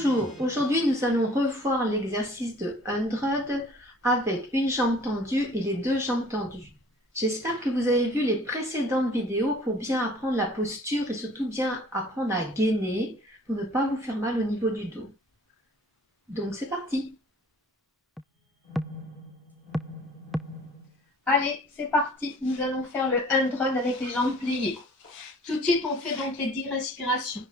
Bonjour, aujourd'hui nous allons revoir l'exercice de 100 avec une jambe tendue et les deux jambes tendues. J'espère que vous avez vu les précédentes vidéos pour bien apprendre la posture et surtout bien apprendre à gainer pour ne pas vous faire mal au niveau du dos. Donc c'est parti! Allez, c'est parti, nous allons faire le 100 avec les jambes pliées. Tout de suite on fait donc les 10 respirations.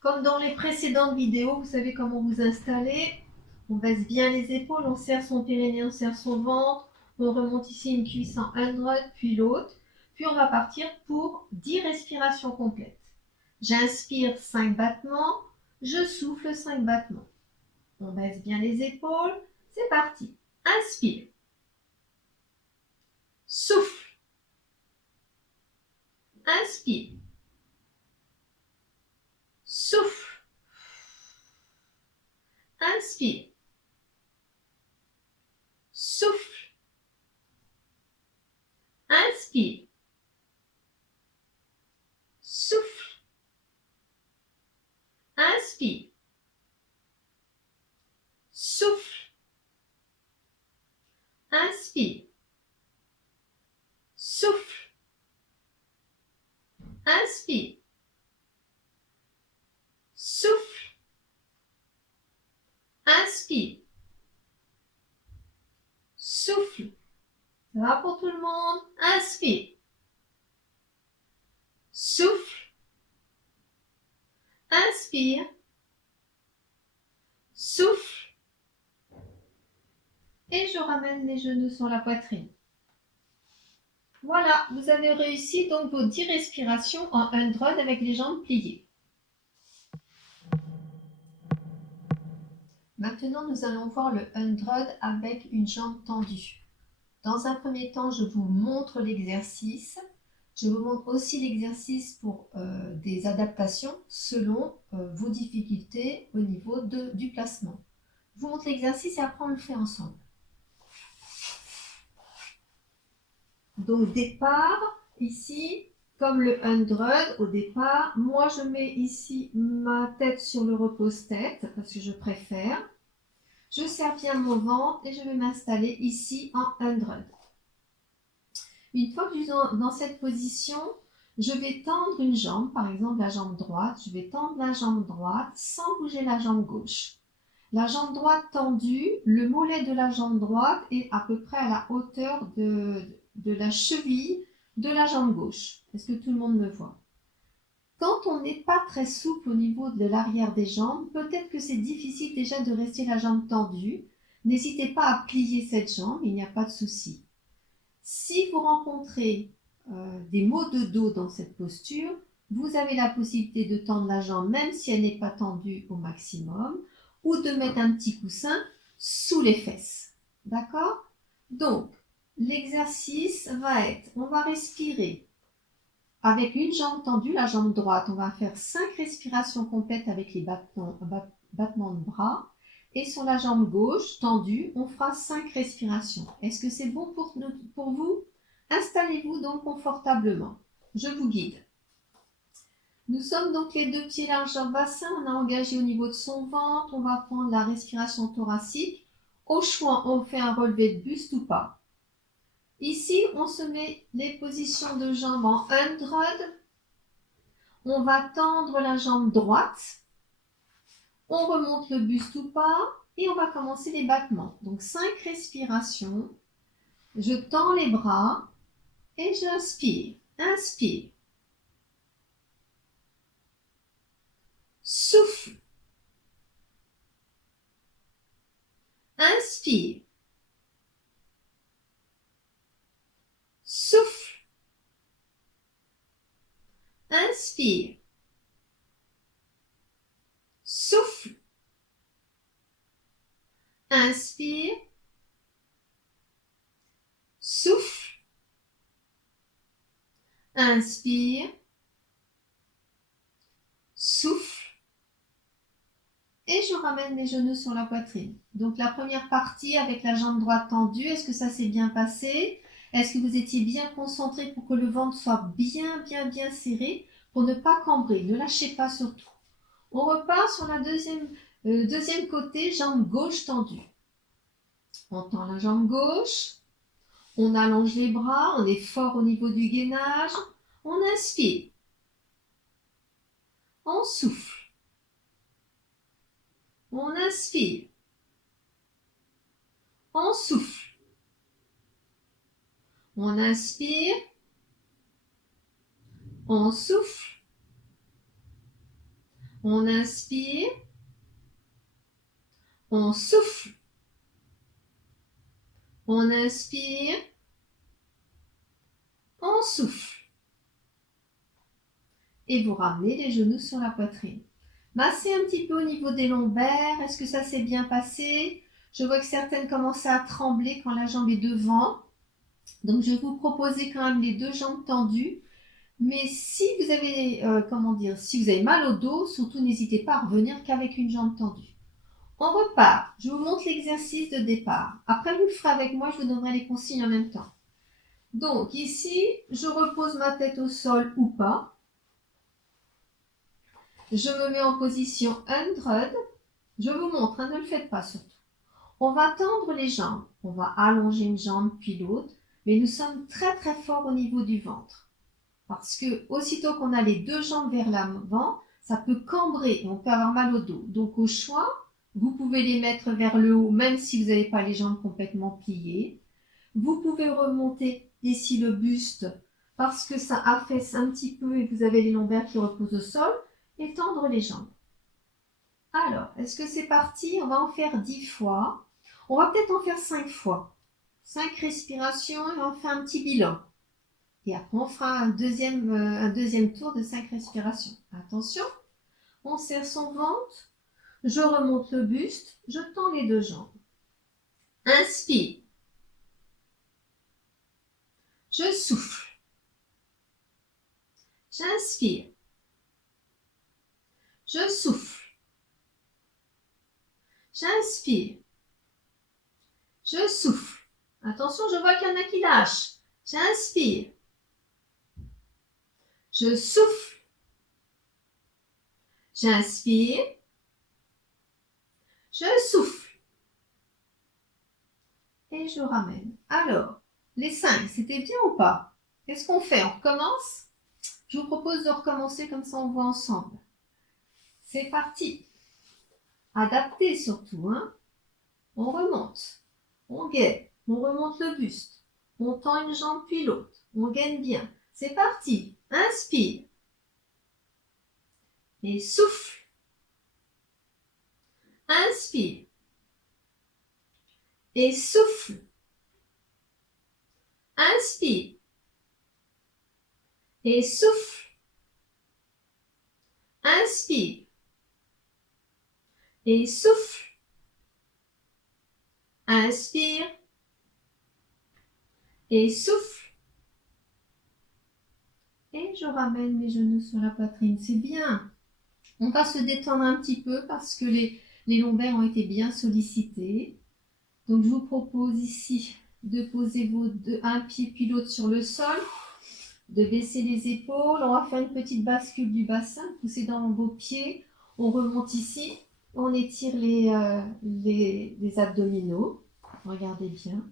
Comme dans les précédentes vidéos, vous savez comment vous installer. On baisse bien les épaules, on serre son périnée, on serre son ventre. On remonte ici une cuisse en 1 puis l'autre. Puis on va partir pour 10 respirations complètes. J'inspire 5 battements, je souffle 5 battements. On baisse bien les épaules, c'est parti. Inspire. Souffle. Inspire. Souffle. Inspire. Souffle. Inspire. Souffle. Inspire. Souffle. Inspire. Souffle. Inspire. Souffle. Inspire. Souffle. Ça va pour tout le monde? Inspire. Souffle. Inspire. Souffle. Et je ramène les genoux sur la poitrine. Voilà, vous avez réussi donc vos 10 respirations en 100 avec les jambes pliées. Maintenant, nous allons voir le 100 avec une jambe tendue. Dans un premier temps, je vous montre l'exercice. Je vous montre aussi l'exercice pour des adaptations selon vos difficultés au niveau du placement. Je vous montre l'exercice et après on le fait ensemble. Donc départ, ici, comme le 100, au départ, moi je mets ici ma tête sur le repose-tête parce que je préfère. Je serre bien mon ventre et je vais m'installer ici en 100. Une fois que je suis dans cette position, je vais tendre une jambe, par exemple la jambe droite. Je vais tendre la jambe droite sans bouger la jambe gauche. La jambe droite tendue, le mollet de la jambe droite est à peu près à la hauteur de la cheville de la jambe gauche. Est-ce que tout le monde me voit? Quand on n'est pas très souple au niveau de l'arrière des jambes, peut-être que c'est difficile déjà de rester la jambe tendue. N'hésitez pas à plier cette jambe, il n'y a pas de souci. Si vous rencontrez des maux de dos dans cette posture, vous avez la possibilité de tendre la jambe même si elle n'est pas tendue au maximum ou de mettre un petit coussin sous les fesses. D'accord? Donc, l'exercice va être, on va respirer avec une jambe tendue, la jambe droite. On va faire 5 respirations complètes avec les battements de bras. Et sur la jambe gauche tendue, on fera 5 respirations. Est-ce que c'est bon pour vous? Installez-vous donc confortablement. Je vous guide. Nous sommes donc les deux pieds largeur bassin. On a engagé au niveau de son ventre. On va prendre la respiration thoracique. Au choix, on fait un relevé de buste ou pas. Ici, on se met les positions de jambes en 100. On va tendre la jambe droite. On remonte le buste ou pas et on va commencer les battements. Donc 5 respirations. Je tends les bras et j'inspire. Inspire. Souffle. Inspire. Souffle. Inspire. Souffle. Inspire. Souffle. Inspire. Souffle. Et je ramène les genoux sur la poitrine. Donc la première partie avec la jambe droite tendue, est-ce que ça s'est bien passé? Est-ce que vous étiez bien concentré pour que le ventre soit bien serré pour ne pas cambrer? Ne lâchez pas surtout. On repart sur la deuxième Deuxième côté, jambe gauche tendue. On tend la jambe gauche, on allonge les bras, on est fort au niveau du gainage, on inspire, on souffle, on inspire, on souffle, on inspire, on souffle, on inspire, on souffle, on inspire, on souffle. Et vous ramenez les genoux sur la poitrine. Massez un petit peu au niveau des lombaires. Est-ce que ça s'est bien passé? Je vois que certaines commencent à trembler quand la jambe est devant. Donc je vais vous proposer quand même les deux jambes tendues. Mais si vous avez, si vous avez mal au dos, surtout n'hésitez pas à revenir qu'avec une jambe tendue. On repart. Je vous montre l'exercice de départ. Après, vous le ferez avec moi, je vous donnerai les consignes en même temps. Donc ici, je repose ma tête au sol ou pas. Je me mets en position 100. Je vous montre, ne le faites pas surtout. On va tendre les jambes. On va allonger une jambe puis l'autre. Mais nous sommes très très forts au niveau du ventre. Parce que aussitôt qu'on a les deux jambes vers l'avant, ça peut cambrer et on peut avoir mal au dos. Donc au choix, vous pouvez les mettre vers le haut même si vous n'avez pas les jambes complètement pliées. Vous pouvez remonter ici le buste parce que ça affaisse un petit peu et vous avez les lombaires qui reposent au sol. Et tendre les jambes. Alors, est-ce que c'est parti? On va en faire 10 fois. On va peut-être en faire 5 fois. 5 respirations et on fait un petit bilan. Et après, on fera un deuxième tour de 5 respirations. Attention, on serre son ventre. Je remonte le buste. Je tends les deux jambes. Inspire. Je souffle. J'inspire. Je souffle. J'inspire. Je souffle. Attention, je vois qu'il y en a qui lâchent. J'inspire. Je souffle. J'inspire. Je souffle. Et je ramène. Alors, les 5, c'était bien ou pas? Qu'est-ce qu'on fait? On recommence? Je vous propose de recommencer comme ça on voit ensemble. C'est parti. Adapté surtout, hein? On remonte. On gaine. On remonte le buste. On tend une jambe puis l'autre. On gaine bien. C'est parti. Inspire. Et souffle. Inspire. Et souffle. Inspire. Et souffle. Inspire. Et souffle. Inspire. Et souffle. Et je ramène mes genoux sur la poitrine. C'est bien. On va se détendre un petit peu parce que les lombaires ont été bien sollicités. Donc je vous propose ici de poser un pied puis l'autre sur le sol, de baisser les épaules. On va faire une petite bascule du bassin, pousser dans vos pieds. On remonte ici. On étire les abdominaux. Regardez bien.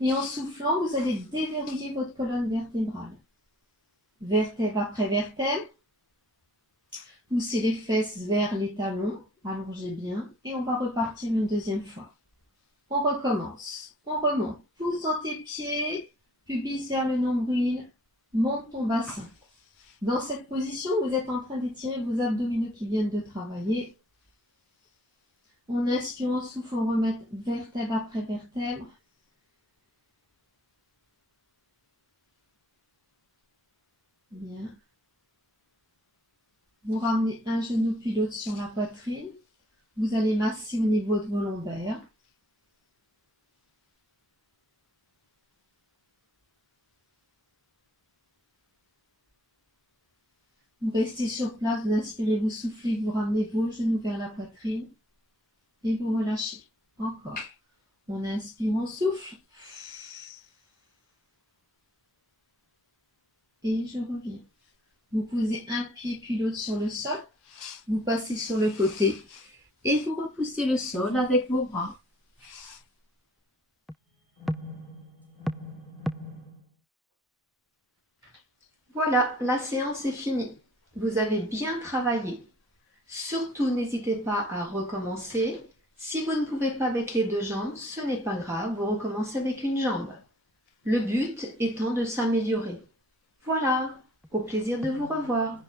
Et en soufflant, vous allez déverrouiller votre colonne vertébrale. Vertèbre après vertèbre. Poussez les fesses vers les talons. Allongez bien. Et on va repartir une deuxième fois. On recommence. On remonte. Pousse dans tes pieds. Pubis vers le nombril. Monte ton bassin. Dans cette position, vous êtes en train d'étirer vos abdominaux qui viennent de travailler. On inspire, on souffle, on remet vertèbre après vertèbre. Bien. Vous ramenez un genou puis l'autre sur la poitrine. Vous allez masser au niveau de vos lombaires. Vous restez sur place, vous inspirez, vous soufflez, vous ramenez vos genoux vers la poitrine et vous relâchez. Encore. On inspire, on souffle. Et je reviens. Vous posez un pied puis l'autre sur le sol. vous passez sur le côté et vous repoussez le sol avec vos bras. Voilà, la séance est finie. Vous avez bien travaillé. Surtout, n'hésitez pas à recommencer. Si vous ne pouvez pas avec les deux jambes, ce n'est pas grave, vous recommencez avec une jambe. Le but étant de s'améliorer. Voilà, au plaisir de vous revoir.